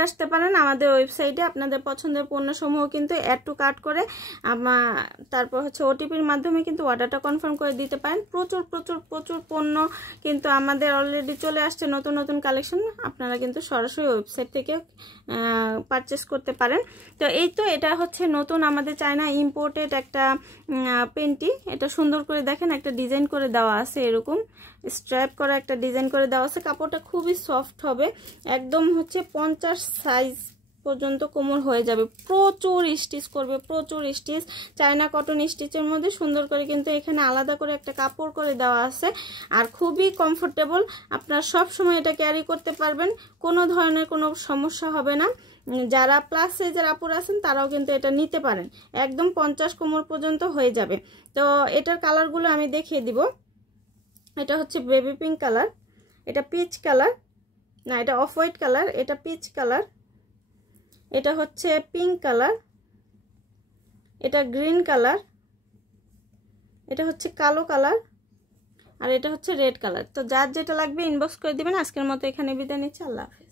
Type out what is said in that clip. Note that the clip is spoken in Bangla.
আসতে পারেন আমাদের ওয়েবসাইটে। আপনাদের পছন্দের পণ্যসমূহ কিন্তু অ্যাড টু কার্ট করে তারপর হচ্ছে ওটিপির মাধ্যমে কিন্তু অর্ডারটা কনফার্ম করে দিতে পারেন। প্রচুর প্রচুর প্রচুর পণ্য কিন্তু আমাদের অলরেডি চলে আসছে, নতুন নতুন কালেকশন। আপনারা কিন্তু সরাসরি ওয়েবসাইট থেকে পারচেস করতে পারেন। তো এই তো এটা হচ্ছে নতুন আমাদের চায়না ইম্পোর্টেড একটা পেন্টি। এটা সুন্দর করে দেখেন একটা ডিজাইন করে দেওয়া আছে, এরকম স্ট্র্যাপ করা একটা ডিজাইন করে দেওয়া আছে। কাপড়টা খুবই সফট হবে, একদম হচ্ছে 50 সাইজ পর্যন্ত কোমর হয়ে যাবে। প্রচুর স্টিচ করবে, প্রচুর স্টিচ। চায়না কটন স্টিচের মধ্যে সুন্দর করে কিন্তু এখানে আলাদা করে একটা কাপড় করে দেওয়া আছে, আর খুবই কমফোর্টেবল। আপনারা সব সময় এটা ক্যারি করতে পারবেন, কোনো ধরনের কোনো সমস্যা হবে না। যারা প্লাস সাইজের আপুরা আছেন তারাও কিন্তু এটা নিতে পারেন, একদম 50 কোমর পর্যন্ত হয়ে যাবে। তো এটার কালারগুলো আমি দেখিয়ে দিব। এটা হচ্ছে বেবি পিঙ্ক কালার, এটা পিচ কালার, না এটা অফ হোয়াইট কালার, এটা পিচ কালার, এটা হচ্ছে পিঙ্ক কালার, এটা গ্রিন কালার, এটা হচ্ছে কালো কালার, আর এটা হচ্ছে রেড কালার। তো যার যেটা লাগবে ইনবক্স করে দিবেন। আজকের মতো এখানে বিদায় নিচ্ছি, আল্লাহ হাফেজ।